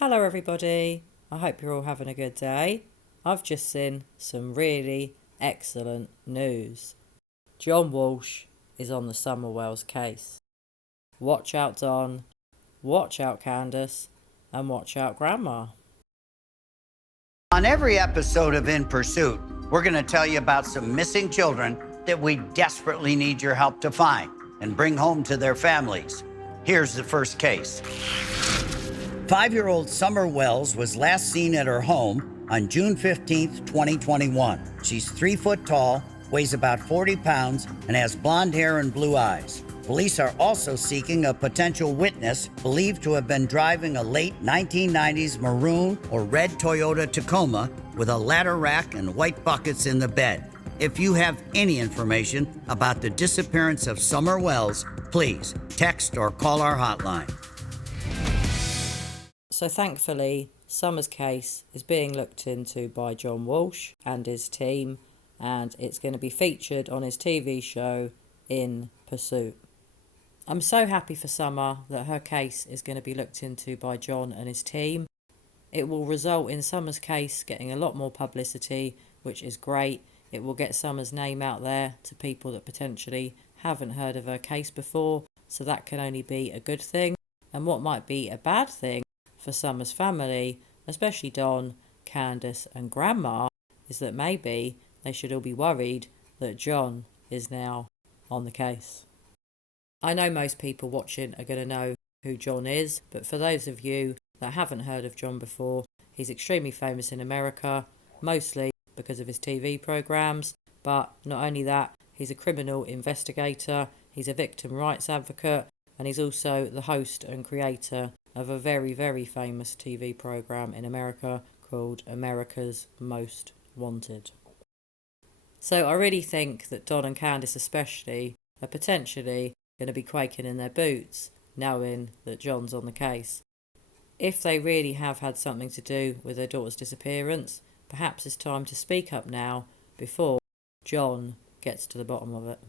Hello everybody, I hope you're all having a good day. I've just seen some really excellent news. John Walsh is on the SummerWells case. Watch out Don, watch out Candace, and watch out Grandma. On every episode of In Pursuit, we're going to tell you about some missing children that we desperately need your help to find and bring home to their families. Here's the first case. 5-year-old Summer Wells was last seen at her home on June 15th, 2021. She's 3 foot tall, weighs about 40 pounds, and has blonde hair and blue eyes. Police are also seeking a potential witness believed to have been driving a late 1990s maroon or red Toyota Tacoma with a ladder rack and white buckets in the bed. If you have any information about the disappearance of Summer Wells, please text or call our hotline. So thankfully, Summer's case is being looked into by John Walsh and his team, and it's going to be featured on his TV show In Pursuit. I'm so happy for Summer that her case is going to be looked into by John and his team. It will result in Summer's case getting a lot more publicity, which is great. It will get Summer's name out there to people that potentially haven't heard of her case before, so that can only be a good thing. And what might be a bad thing for Summer's family, especially Don, Candace and Grandma, is that maybe they should all be worried that John is now on the case. I know most people watching are going to know who John is, but for those of you that haven't heard of John before, he's extremely famous in America, mostly because of his TV programs, but not only that, he's a criminal investigator, he's a victim rights advocate, and he's also the host and creator of a very, very famous TV program in America called America's Most Wanted. So I really think that Don and Candace especially are potentially going to be quaking in their boots knowing that John's on the case. If they really have had something to do with their daughter's disappearance, perhaps it's time to speak up now before John gets to the bottom of it.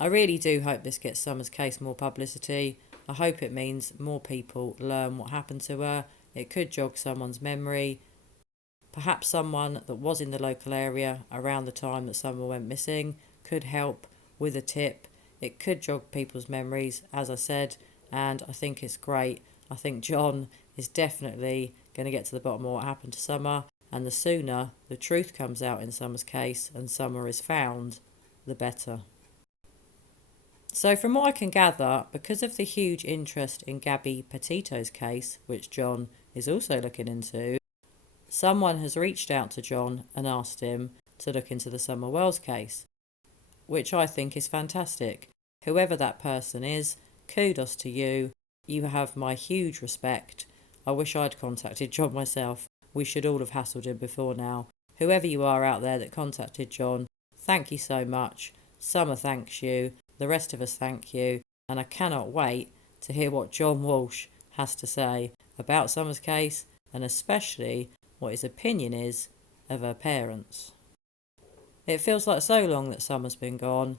I really do hope this gets Summer's case more publicity. I hope it means more people learn what happened to her. It could jog someone's memory. Perhaps someone that was in the local area around the time that Summer went missing could help with a tip. It could jog people's memories, as I said, and I think it's great. I think John is definitely going to get to the bottom of what happened to Summer, and the sooner the truth comes out in Summer's case and Summer is found, the better. So from what I can gather, because of the huge interest in Gabby Petito's case, which John is also looking into, someone has reached out to John and asked him to look into the SummerWells case, which I think is fantastic. Whoever that person is, kudos to you. You have my huge respect. I wish I'd contacted John myself. We should all have hassled him before now. Whoever you are out there that contacted John, thank you so much. Summer thanks you. The rest of us thank you, and I cannot wait to hear what John Walsh has to say about Summer's case, and especially what his opinion is of her parents. It feels like so long that Summer's been gone.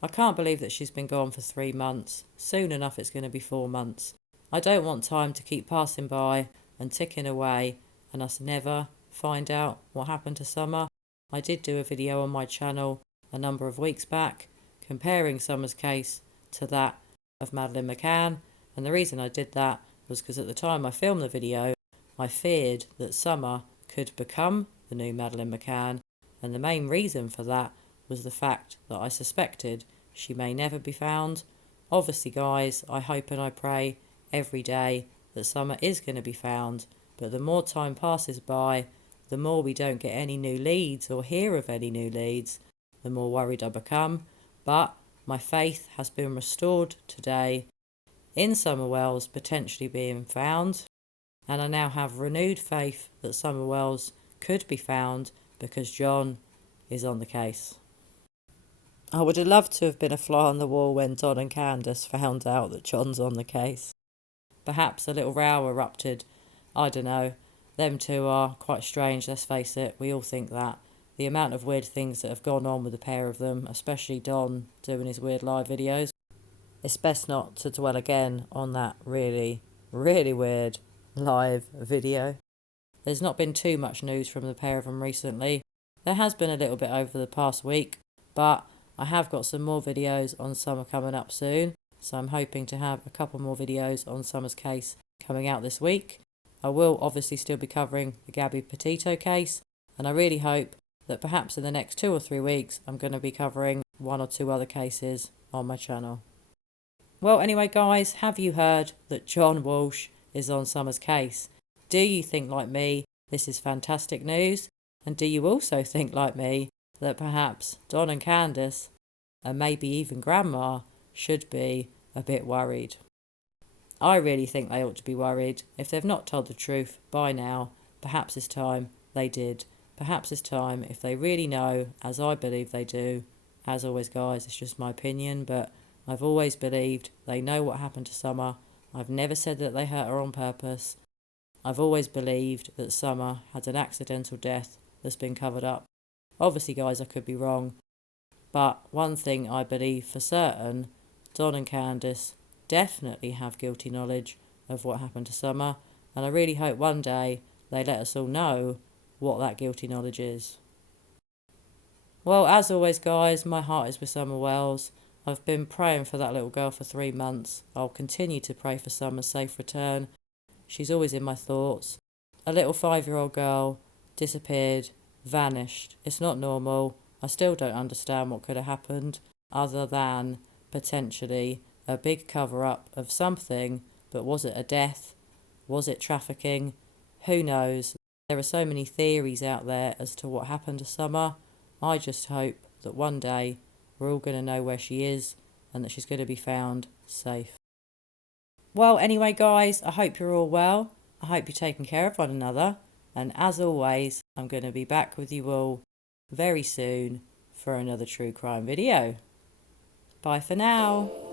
I can't believe that she's been gone for 3 months. Soon enough it's going to be 4 months. I don't want time to keep passing by and ticking away and us never find out what happened to Summer. I did do a video on my channel a number of weeks back comparing Summer's case to that of Madeleine McCann, and the reason I did that was because at the time I filmed the video I feared that Summer could become the new Madeleine McCann, and the main reason for that was the fact that I suspected she may never be found. Obviously guys, I hope and I pray every day that Summer is going to be found, but the more time passes by, the more we don't get any new leads or hear of any new leads, the more worried I become. But my faith has been restored today in SummerWells potentially being found, and I now have renewed faith that SummerWells could be found because John is on the case. I would have loved to have been a fly on the wall when Don and Candace found out that John's on the case. Perhaps a little row erupted. I don't know. Them two are quite strange, let's face it. We all think that. The amount of weird things that have gone on with the pair of them, especially Don doing his weird live videos. It's best not to dwell again on that really, really weird live video. There's not been too much news from the pair of them recently. There has been a little bit over the past week, but I have got some more videos on Summer coming up soon, so I'm hoping to have a couple more videos on Summer's case coming out this week. I will obviously still be covering the Gabby Petito case, and I really hope that perhaps in the next 2 or 3 weeks I'm going to be covering 1 or 2 other cases on my channel. Well, anyway guys, have you heard that John Walsh is on Summer's case? Do you think like me this is fantastic news? And do you also think like me that perhaps Don and Candace, and maybe even Grandma, should be a bit worried? I really think they ought to be worried. If they've not told the truth by now, perhaps it's time they did. Perhaps it's time, if they really know, as I believe they do. As always guys, it's just my opinion, but I've always believed they know what happened to Summer. I've never said that they hurt her on purpose. I've always believed that Summer had an accidental death that's been covered up. Obviously guys, I could be wrong, but one thing I believe for certain, Don and Candace definitely have guilty knowledge of what happened to Summer, and I really hope one day they let us all know what that guilty knowledge is. Well, as always guys, my heart is with SummerWells. I've been praying for that little girl for 3 months. I'll continue to pray for Summer's safe return. She's always in my thoughts. A little 5-year-old girl disappeared, vanished. It's not normal. I still don't understand what could have happened other than potentially a big cover-up of something, but was it a death? Was it trafficking? Who knows? There are so many theories out there as to what happened to Summer. I just hope that one day we're all going to know where she is and that she's going to be found safe. Well, anyway guys, I hope you're all well. I hope you're taking care of one another. And as always, I'm going to be back with you all very soon for another true crime video. Bye for now.